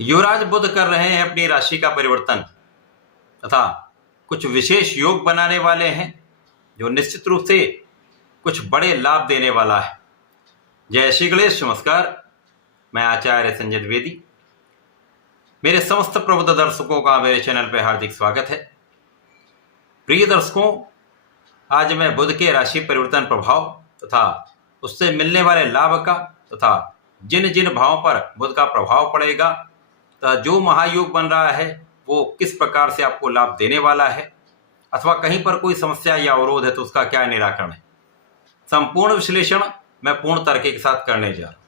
युवराज बुध कर रहे हैं अपनी राशि का परिवर्तन तथा कुछ विशेष योग बनाने वाले हैं जो निश्चित रूप से कुछ बड़े लाभ देने वाला है। जय श्री गणेश। नमस्कार, मैं आचार्य संजय द्विवेदी। मेरे समस्त प्रबुद्ध दर्शकों का मेरे चैनल पर हार्दिक स्वागत है। प्रिय दर्शकों, आज मैं बुध के राशि परिवर्तन प्रभाव तथा उससे मिलने वाले लाभ का तथा जिन जिन भावों पर बुध का प्रभाव पड़ेगा तथा जो महायोग बन रहा है वो किस प्रकार से आपको लाभ देने वाला है अथवा कहीं पर कोई समस्या या अवरोध है तो उसका क्या निराकरण है, संपूर्ण विश्लेषण मैं पूर्ण तर्क के साथ करने जा रहा हूं।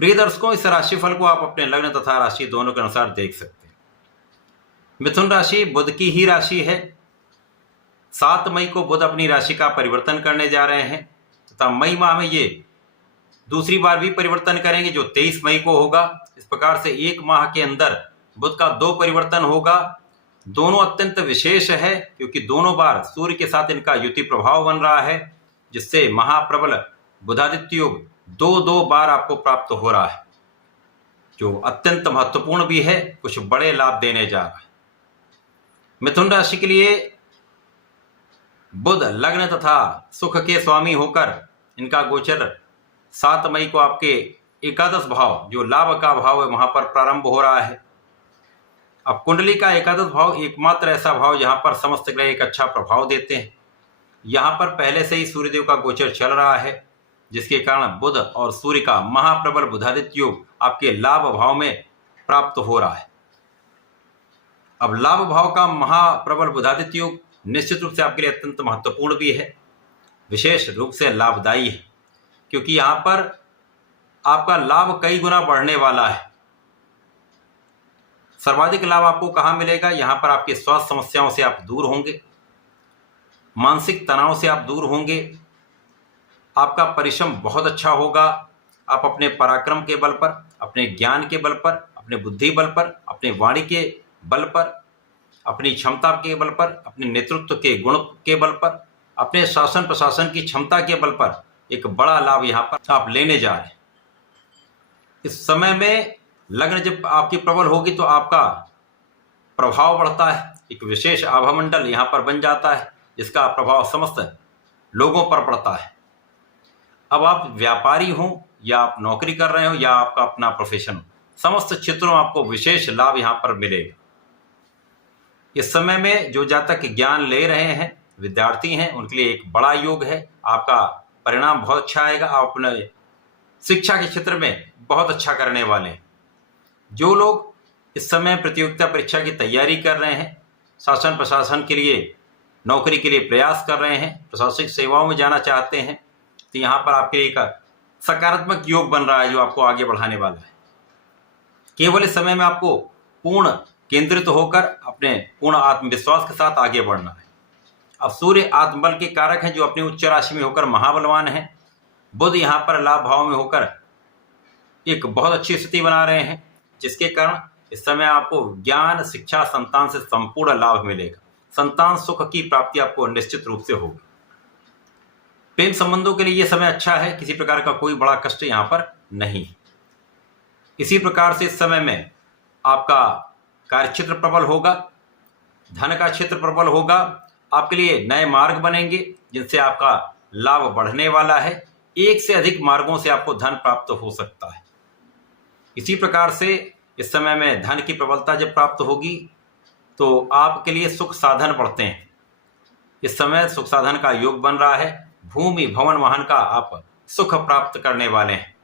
प्रिय दर्शकों, इस राशिफल को आप अपने लग्न तथा राशि दोनों के अनुसार देख सकते हैं। मिथुन राशि बुध की ही राशि है। 7 मई को बुध अपनी राशि का परिवर्तन करने जा रहे हैं तथा मई माह में ये दूसरी बार भी परिवर्तन करेंगे जो 23 मई को होगा। इस प्रकार से एक माह के अंदर बुध का 2 परिवर्तन होगा। दोनों अत्यंत विशेष है क्योंकि दोनों बार सूर्य के साथ इनका युति प्रभाव बन रहा है, जिससे महाप्रबल बुधादित्य योग 2 बार आपको प्राप्त हो रहा है, जो अत्यंत महत्वपूर्ण भी है, कुछ बड़े लाभ देने जा रहा है। मिथुन राशि के लिए बुध लग्न तथा सुख के स्वामी होकर इनका गोचर 7 मई को आपके एकादश भाव, जो लाभ का भाव है, वहां पर प्रारंभ हो रहा है। अब कुंडली का एकादश भाव एकमात्र ऐसा भाव जहां पर समस्त ग्रह एक अच्छा प्रभाव देते हैं। यहां पर पहले से ही सूर्यदेव का गोचर चल रहा है, जिसके कारण बुध और सूर्य का महाप्रबल बुधादित्य योग आपके लाभ भाव में प्राप्त हो रहा है। अब लाभ भाव का महाप्रबल बुधादित्य योग निश्चित रूप से आपके लिए अत्यंत महत्वपूर्ण भी है, विशेष रूप से लाभदायी है, क्योंकि यहां पर आपका लाभ कई गुना बढ़ने वाला है। सर्वाधिक लाभ आपको कहां मिलेगा? यहां पर आपके स्वास्थ्य समस्याओं से आप दूर होंगे, मानसिक तनाव से आप दूर होंगे, आपका परिश्रम बहुत अच्छा होगा। आप अपने पराक्रम के बल पर, अपने ज्ञान के बल पर, अपने बुद्धि बल पर, अपने वाणी के बल पर, अपनी क्षमता के बल पर, अपने नेतृत्व के गुण के बल पर, अपने शासन प्रशासन की क्षमता के बल पर एक बड़ा लाभ यहां पर आप लेने जा रहे हैं। इस समय में लग्न जब आपकी प्रबल होगी तो आपका प्रभाव बढ़ता है, एक विशेष आभामंडल यहां पर बन जाता है, जिसका प्रभाव समस्त लोगों पर पड़ता है। अब आप व्यापारी हो या आप नौकरी कर रहे हो या आपका अपना प्रोफेशन, समस्त क्षेत्रों में आपको विशेष लाभ यहां पर मिलेगा। इस समय में जो जातक ज्ञान ले रहे हैं, विद्यार्थी हैं, उनके लिए एक बड़ा योग है। आपका परिणाम बहुत अच्छा आएगा। आप अपने शिक्षा के क्षेत्र में बहुत अच्छा करने वाले हैं। जो लोग इस समय प्रतियोगिता परीक्षा की तैयारी कर रहे हैं, शासन प्रशासन के लिए, नौकरी के लिए प्रयास कर रहे हैं, प्रशासनिक सेवाओं में जाना चाहते हैं, तो यहाँ पर आपके लिए एक सकारात्मक योग बन रहा है जो आपको आगे बढ़ाने वाला है। केवल इस समय में आपको पूर्ण केंद्रित होकर अपने पूर्ण आत्मविश्वास के साथ आगे बढ़ना है। अब सूर्य आत्मबल के कारक हैं, जो अपनी उच्च राशि में होकर महाबलवान हैं। बुध यहाँ पर लाभ भाव में होकर एक बहुत अच्छी स्थिति बना रहे हैं, जिसके कारण इस समय आपको ज्ञान, शिक्षा, संतान से संपूर्ण लाभ मिलेगा। संतान सुख की प्राप्ति आपको निश्चित रूप से होगी। प्रेम संबंधों के लिए यह समय अच्छा है, किसी प्रकार का कोई बड़ा कष्ट यहाँ पर नहीं। इसी प्रकार से इस समय में आपका कार्यक्षेत्र प्रबल होगा, धन का क्षेत्र प्रबल होगा। आपके लिए नए मार्ग बनेंगे जिनसे आपका लाभ बढ़ने वाला है। एक से अधिक मार्गों से आपको धन प्राप्त हो सकता है। इसी प्रकार से इस समय में धन की प्रबलता जब प्राप्त होगी तो आपके लिए सुख साधन बढ़ते हैं। इस समय सुख साधन का योग बन रहा है। भूमि भवन वाहन का आप सुख प्राप्त करने वाले हैं।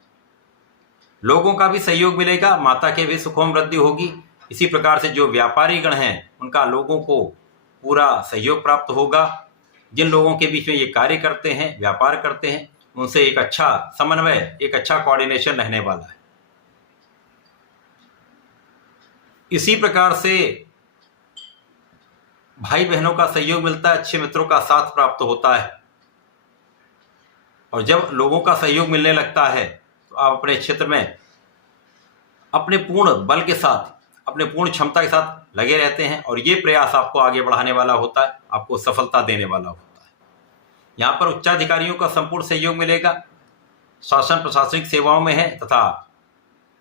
लोगों का भी सहयोग मिलेगा, माता के भी सुखों में वृद्धि होगी। इसी प्रकार से जो व्यापारी गण हैं उनका लोगों को पूरा सहयोग प्राप्त होगा। जिन लोगों के बीच में ये कार्य करते हैं, व्यापार करते हैं, उनसे एक अच्छा समन्वय, एक अच्छा कोऑर्डिनेशन रहने वाला है। इसी प्रकार से भाई बहनों का सहयोग मिलता है, अच्छे मित्रों का साथ प्राप्त होता है। और जब लोगों का सहयोग मिलने लगता है तो आप अपने क्षेत्र में अपने पूर्ण बल के साथ, अपने पूर्ण क्षमता के साथ लगे रहते हैं और ये प्रयास आपको आगे बढ़ाने वाला होता है, आपको सफलता देने वाला होता है। यहाँ पर उच्चाधिकारियों का संपूर्ण सहयोग मिलेगा। शासन प्रशासनिक सेवाओं में है तथा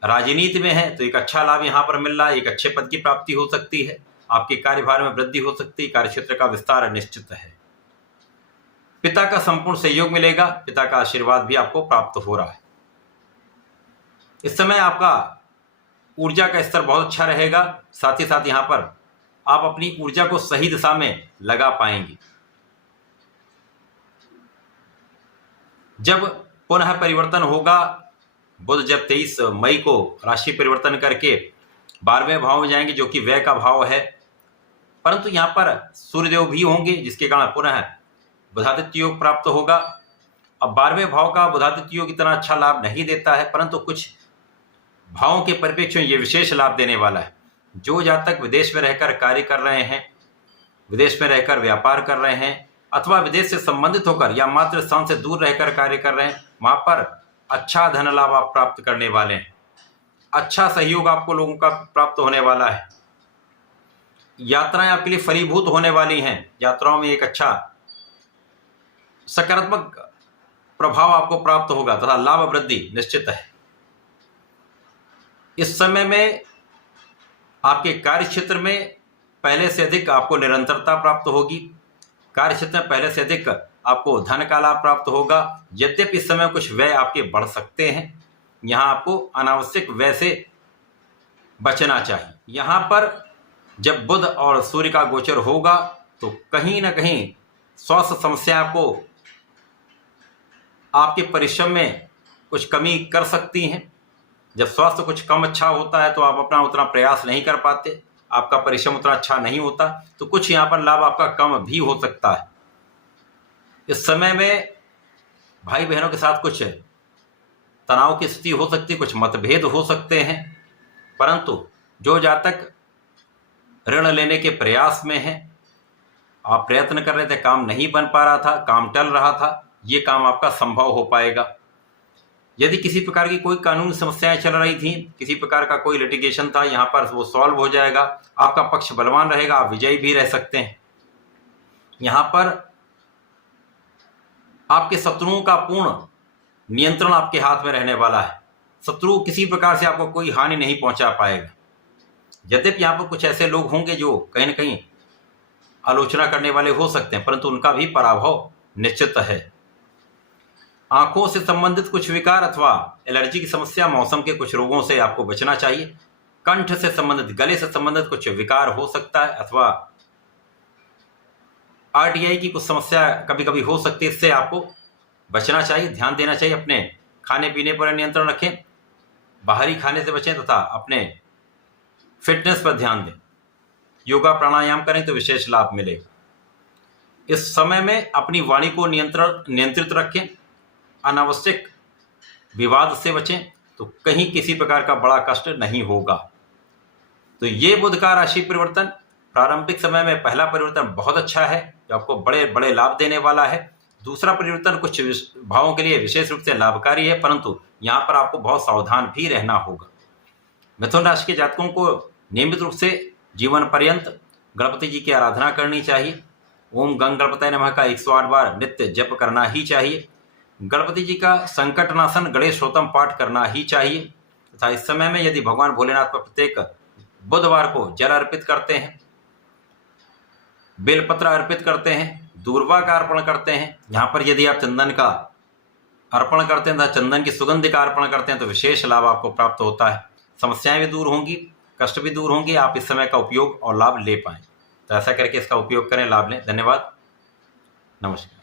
राजनीति में हैं तो एक अच्छा लाभ यहाँ पर मिल रहा है, एक अच्छे पद की प्राप्ति हो सकती है, आपके कार्यभार में वृद्धि हो सकती है, कार्यक्षेत्र का विस्तार निश्चित है। पिता का संपूर्ण सहयोग मिलेगा, पिता का आशीर्वाद भी आपको प्राप्त हो रहा है। इस समय आपका ऊर्जा का स्तर बहुत अच्छा रहेगा, साथ ही साथ यहाँ पर आप अपनी ऊर्जा को सही दिशा में लगा पाएंगे। जब पुनः परिवर्तन होगा, बुध जब 23 मई को राशि परिवर्तन करके 12वें भाव में जाएंगे जो कि व्यय का भाव है, परंतु यहाँ पर सूर्यदेव भी होंगे जिसके कारण पुनः बुधादित्य योग प्राप्त होगा। अब 12वें भाव का बुधादित्य योग इतना अच्छा लाभ नहीं देता है, परंतु कुछ भावों के परिप्रेक्ष्य में ये विशेष लाभ देने वाला है। जो जातक विदेश में रहकर कार्य कर रहे हैं, विदेश में रहकर व्यापार कर रहे हैं, अथवा विदेश से संबंधित होकर या मातृ स्थान से दूर रहकर कार्य कर रहे हैं, वहाँ पर अच्छा धन लाभ आप प्राप्त करने वाले हैं। अच्छा सहयोग आपको लोगों का प्राप्त होने वाला है। यात्राएं आपके लिए फलीभूत होने वाली हैं। यात्राओं में एक अच्छा सकारात्मक प्रभाव आपको प्राप्त होगा तथा लाभ वृद्धि निश्चित है। इस समय में आपके कार्य क्षेत्र में पहले से अधिक आपको निरंतरता प्राप्त होगी। कार्य क्षेत्र में पहले से अधिक आपको धन का लाभ प्राप्त होगा। यद्यपि इस समय कुछ व्यय आपके बढ़ सकते हैं, यहाँ आपको अनावश्यक व्यय से बचना चाहिए। यहाँ पर जब बुध और सूर्य का गोचर होगा तो कहीं ना कहीं स्वास्थ्य समस्या आपको आपके परिश्रम में कुछ कमी कर सकती हैं। जब स्वास्थ्य कुछ कम अच्छा होता है तो आप अपना उतना प्रयास नहीं कर पाते, आपका परिश्रम उतना अच्छा नहीं होता, तो कुछ यहाँ पर लाभ आपका कम भी हो सकता है। इस समय में भाई बहनों के साथ कुछ तनाव की स्थिति हो सकती है, कुछ मतभेद हो सकते हैं, परंतु जो जातक ऋण लेने के प्रयास में है, आप प्रयत्न कर रहे थे, काम नहीं बन पा रहा था, काम टल रहा था, ये काम आपका संभव हो पाएगा। यदि किसी प्रकार की कोई कानूनी समस्याएं चल रही थी, किसी प्रकार का कोई लिटिगेशन था, यहाँ पर वो सॉल्व हो जाएगा। आपका पक्ष बलवान रहेगा, आप विजयी भी रह सकते हैं। यहाँ पर आपके शत्रुओं का पूर्ण नियंत्रण आपके हाथ में रहने वाला है। शत्रु किसी प्रकार से आपको कोई हानि नहीं पहुंचा पाएगा। यद्यपि यहाँ पर कुछ ऐसे लोग होंगे जो कहीं ना कहीं आलोचना करने वाले हो सकते हैं, परंतु उनका भी पराभव निश्चित है। आंखों से संबंधित कुछ विकार अथवा एलर्जी की समस्या, मौसम के कुछ रोगों से आपको बचना चाहिए। कंठ से संबंधित, गले से संबंधित कुछ विकार हो सकता है, अथवा आरटीआई की कुछ समस्या कभी कभी हो सकती है, इससे आपको बचना चाहिए, ध्यान देना चाहिए। अपने खाने पीने पर नियंत्रण रखें, बाहरी खाने से बचें तथा अपने फिटनेस पर ध्यान दें। योगा प्राणायाम करें तो विशेष लाभ मिलेगा। इस समय में अपनी वाणी को नियंत्रित रखें, अनावश्यक विवाद से बचें, तो कहीं किसी प्रकार का बड़ा कष्ट नहीं होगा। तो ये बुध का राशि परिवर्तन प्रारंभिक समय में पहला परिवर्तन बहुत अच्छा है, जो आपको बड़े बड़े लाभ देने वाला है। दूसरा परिवर्तन कुछ भावों के लिए विशेष रूप से लाभकारी है, परंतु यहाँ पर आपको बहुत सावधान भी रहना होगा। मिथुन राशि के जातकों को नियमित रूप से जीवन पर्यंत गणपति जी की आराधना करनी चाहिए। ओम गंग गणपतये नमः का 108 बार नित्य जप करना ही चाहिए। गणपति जी का संकटनाशन गणेशोत्तम पाठ करना ही चाहिए तथा इस समय में यदि भगवान भोलेनाथ पर प्रत्येक बुधवार को जल अर्पित करते हैं, बेलपत्र अर्पित करते हैं, दूर्वा का अर्पण करते हैं, यहाँ पर यदि आप चंदन का अर्पण करते हैं तथा चंदन की सुगंध का अर्पण करते हैं तो विशेष लाभ आपको प्राप्त होता है। समस्याएं भी दूर होंगी, कष्ट भी दूर होंगे, आप इस समय का उपयोग और लाभ ले पाएं। तो ऐसा करके इसका उपयोग करें, लाभ लें। धन्यवाद, नमस्कार।